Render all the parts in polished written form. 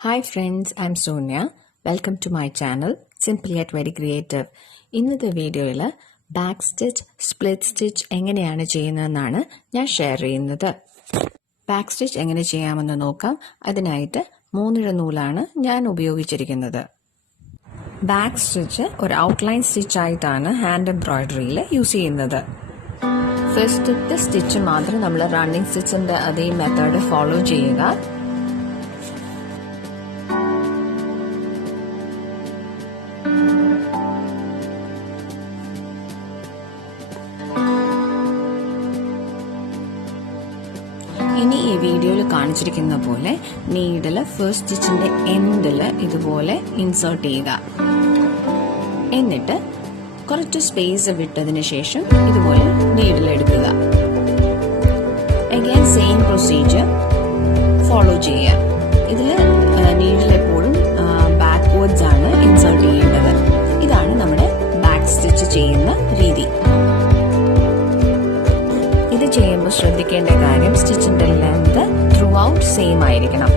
Hi friends, I'm Sonia. Welcome to my channel, Simply Yet Very Creative. ഇന്നത്തെ വീഡിയോയിൽ back stitch, split stitch എങ്ങനെയാണ് ചെയ്യുന്നതെന്നാണ് ഞാൻ share ചെയ്യുന്നത്. Back stitch എങ്ങനെ ചെയ്യാമെന്ന് നോക്കാം. അതിനായിട്ട് 3 നൂലാണ് ഞാൻ ഉപയോഗിച്ചിരിക്കുന്നത്. ബാക്ക് സ്റ്റിച്ച് ഒരു ഔട്ട്ലൈൻ സ്റ്റിച്ച് ആയിട്ടാണ് ഹാൻഡ് എംബ്രോയിഡറിയിൽ യൂസ് ചെയ്യുന്നത്. ഫസ്റ്റത്തെ സ്റ്റിച്ച് മാത്രം നമ്മൾ റണ്ണിങ് സ്റ്റിച്ചിൻ്റെ അതേ മെത്തേഡ് ഫോളോ ചെയ്യുക. ഇനി ഈ വീഡിയോയിൽ കാണിച്ചിരിക്കുന്ന പോലെ നീഡിൽ ഫസ്റ്റ് സ്റ്റിച്ചിന്റെ എൻഡിൽ ഇതുപോലെ ഇൻസേർട്ട് ചെയ്യുക. എന്നിട്ട് കുറച്ച് സ്പേസ് വിട്ടതിന് ശേഷം ഇതുപോലെ നീഡിൽ എടുക്കുക. അഗൈൻ സെയിം പ്രൊസീജിയർ ഫോളോ ചെയ്യുക. ഇതിൽ നീഡിൽ എപ്പോഴും ബാക്ക്വേർഡ്സ് ആണ് ഇൻസേർട്ട് ചെയ്യേണ്ടത്. ഇതാണ് നമ്മുടെ ബാക്ക് സ്റ്റിച്ച് ചെയ്യുന്ന രീതി. ഇത് ചെയ്യുമ്പോൾ ശ്രദ്ധിക്കേണ്ട കാര്യം സ്റ്റിച്ചിന്റെ ലെങ്ത് ത്രൂ ഔട്ട് സെയിം ആയിരിക്കണം.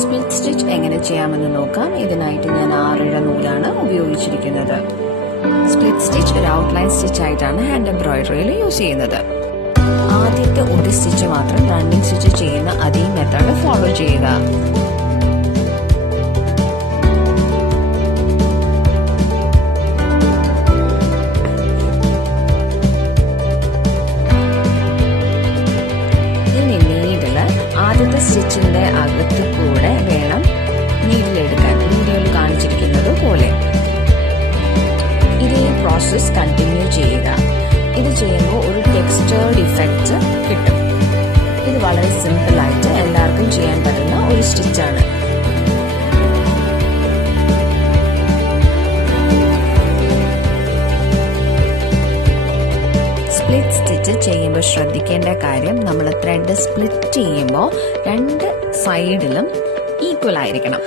സ്പ്ലിറ്റ് സ്റ്റിച്ച് എങ്ങനെ ചെയ്യാമെന്ന് നോക്കാം. ഇതിനായിട്ട് ഞാൻ 6 നൂലാണ് ഉപയോഗിച്ചിരിക്കുന്നത്. സ്പ്ലിറ്റ് സ്റ്റിച്ച് ഒരു ഔട്ട്ലൈൻ സ്റ്റിച്ച് ആയിട്ടാണ് ഹാൻഡ് എംബ്രോയിഡറിയിൽ യൂസ് ചെയ്യുന്നത്. ആദ്യത്തെ ഒരു സ്റ്റിച്ച് മാത്രം റണ്ണിങ് സ്റ്റിച്ച് ചെയ്യുന്ന അതേ മെത്തേഡ് ഫോളോ ചെയ്യുക. ആദ്യത്തെ സ്റ്റിച്ചിന്റെ അകത്ത് കൂടെ വേണം നീഡിലെടുക്കാൻ, വീഡിയോയിൽ കാണിച്ചിരിക്കുന്നത് പോലെ. ഇതേ പ്രോസസ് കണ്ടിന്യൂ ചെയ്യുക. ഇത് ചെയ്യുമ്പോൾ ഒരു ടെക്സ്ചേർഡ് ഇഫക്റ്റ് കിട്ടും. ഇത് വളരെ സിമ്പിൾ ആയിട്ട് എല്ലാവർക്കും ചെയ്യാൻ പറ്റുന്ന ഒരു സ്റ്റിച്ചാണ്. സ്പ്ലിറ്റ് സ്റ്റിച്ച് ചെയ്യുമ്പോൾ ശ്രദ്ധിക്കേണ്ട കാര്യം, നമ്മൾ ത്രെഡ് സ്പ്ലിറ്റ് ചെയ്യുമ്പോൾ 2 സൈഡിലും ഈക്വൽ ആയിരിക്കണം.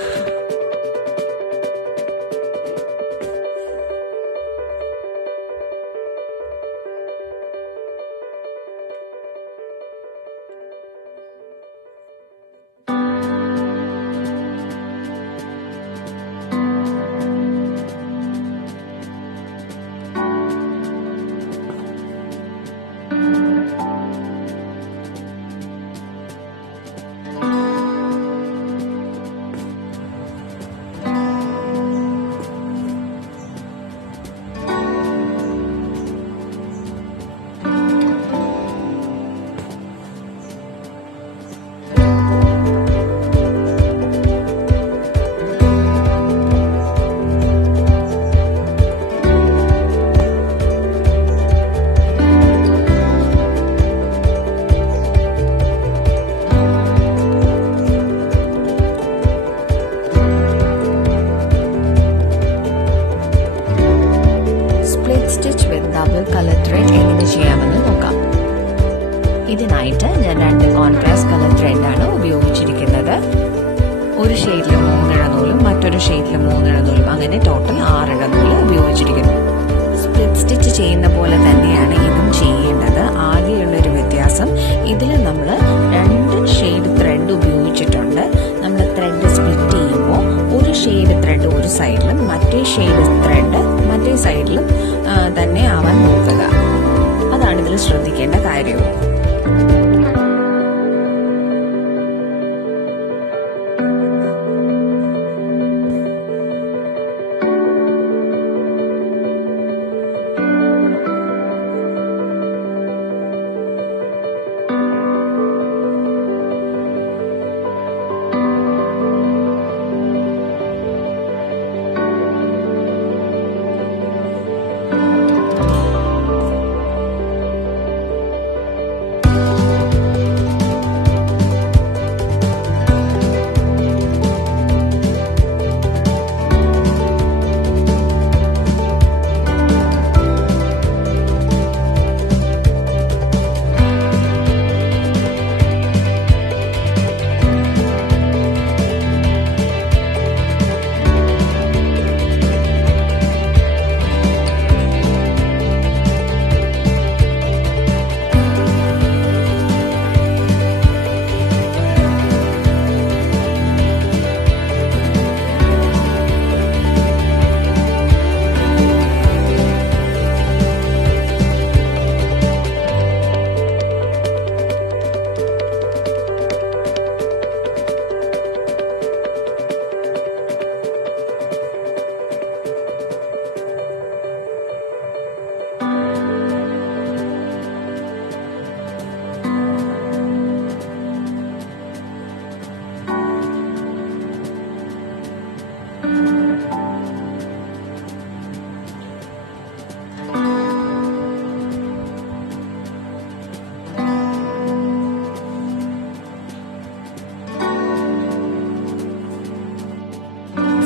ഡബിൾ കളർ ത്രെഡ് എങ്ങനെ ചെയ്യാമെന്ന് നോക്കാം. ഇതിനായിട്ട് ഞാൻ 2 കോൺട്രാസ്റ്റ് കളർ ത്രെഡാണ് ഉപയോഗിച്ചിരിക്കുന്നത്. ഒരു ഷെയ്ഡിൽ 3 നൂലും മറ്റൊരു ഷെയ്ഡിൽ 3 നൂലും, അങ്ങനെ ടോട്ടൽ 6 നൂല് ഉപയോഗിച്ചിരിക്കുന്നു. സ്പ്ലിറ്റ് സ്റ്റിച്ച് ചെയ്യുന്ന പോലെ തന്നെയാണ് ഇതും ചെയ്യേണ്ടത്. ആകെയുള്ളൊരു വ്യത്യാസം, ഇതിൽ നമ്മൾ 2 ഷെയ്ഡ് ത്രെഡ് ഉപയോഗിച്ചിട്ടുണ്ട്. നമ്മൾ ത്രെഡ് സ്പ്ലിറ്റ് ചെയ്യുമ്പോൾ ഒരു ഷെയ്ഡ് ത്രെഡ് ഒരു സൈഡിലും മറ്റേ ഷെയ്ഡ് ത്രെഡ് മറ്റേ സൈഡിലും തന്നെ ആവാൻ നോക്കുക. അതാണ് ഇതിൽ ശ്രദ്ധിക്കേണ്ട കാര്യവും.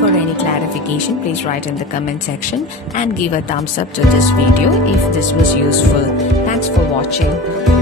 For any clarification, please write in the comment section and give a thumbs up to this video if this was useful. Thanks for watching.